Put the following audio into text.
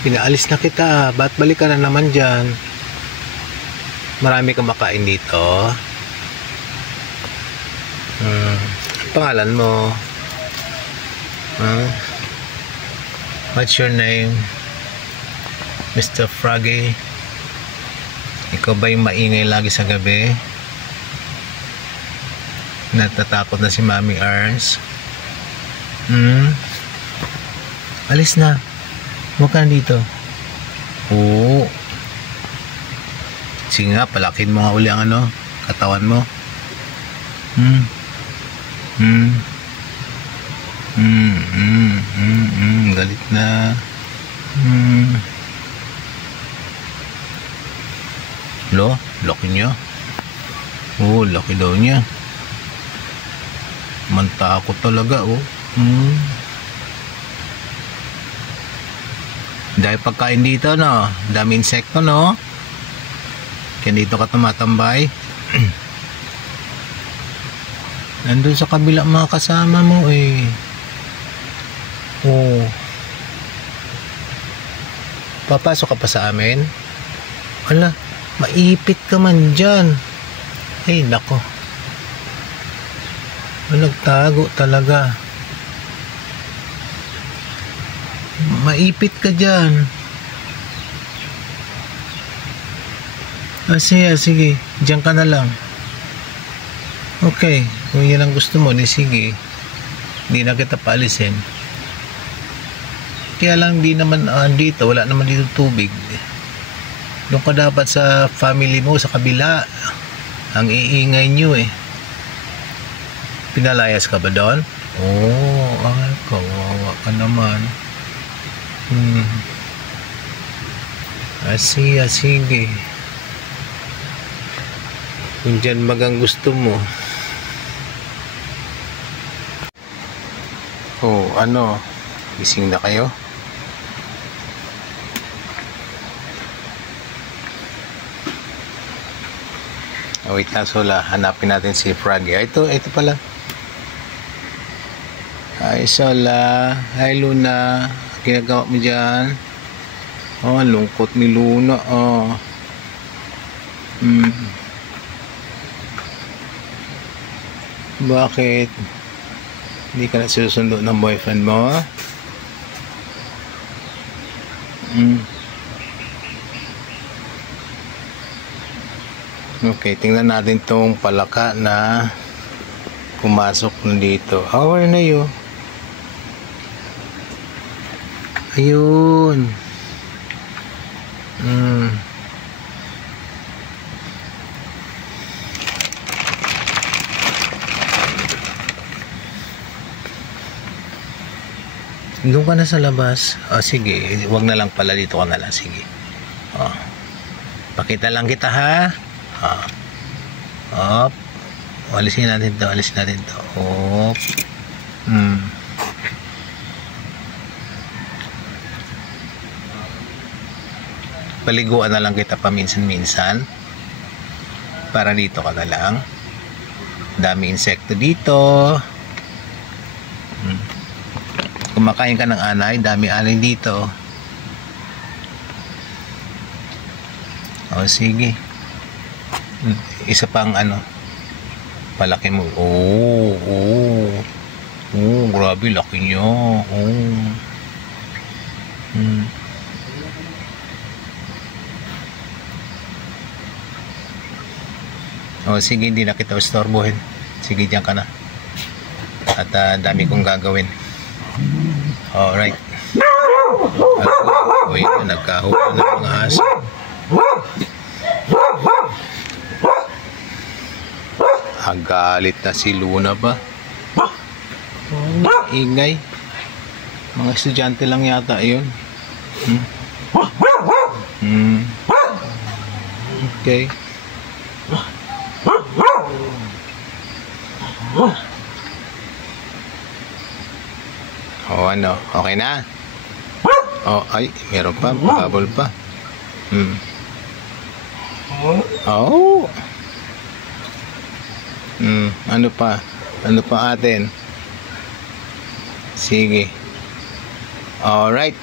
Pinaalis na kita. Ba't balik ka na naman dyan? Marami ka makain dito. Pangalan mo? What's your name? Mr. Froggy? Ikaw ba yung maingay lagi sa gabi? Natatakot na si Mami Arns? Alis na. Huwag ka dito. Oo. Sige nga, palakin mo nga uli ang katawan mo. Galit na. Laki niya. Oo, laki daw niya. Mantakot talaga, Dahil pagkain dito, no? Dami insekto, no? Kaya dito ka tumatambay. Nandun sa kabila mga kasama mo, eh. Oh. Papasok ka pa sa amin? Ala, maipit ka man dyan. Ay, nako. Nagtago talaga. Maipit ka dyan. Sige. Diyan ka na lang. Okay. Kung yan ang gusto mo, di sige. Hindi na kita paalisin. Kaya lang di naman dito. Wala naman dito tubig. Doon ka dapat sa family mo, sa kabila. Ang iingay nyo eh. Pinalayas ka ba doon? Ay, kawawa ka naman. Sige. Kung dyan magang gusto mo. Gising na kayo? Wait na, Sola. Hanapin natin si Froggy. Ito pala. Hi, Sola. Hi, Luna. Ginagawa mo dyan? Lungkot ni Luna. Bakit? Hindi ka na susundo ng boyfriend mo? Okay, tingnan natin tong palaka na pumasok na dito. How are you? Ayun. Doon ka na sa labas. Sige. Huwag na lang pala, dito ka na lang. Sige. Pakita lang kita, ha? Alisin natin to. Paliguan na lang kita paminsan-minsan para dito ka na lang. Dami insekto dito. Kumakain ka ng anay, dami anay dito. Sige. Isa pang palaki mo. Grabe, laki nyo. Sige, hindi na kita istorbohin. Sige, diyan ka na. At dami kong gagawin. Alright. Nagkahula ng mga aso. Galit na si Luna ba? Ingay. Mga estudyante lang yata yun. Okay. Okay na? Ay, meron pa, bubble pa. Ano pa atin? Sige. Alright.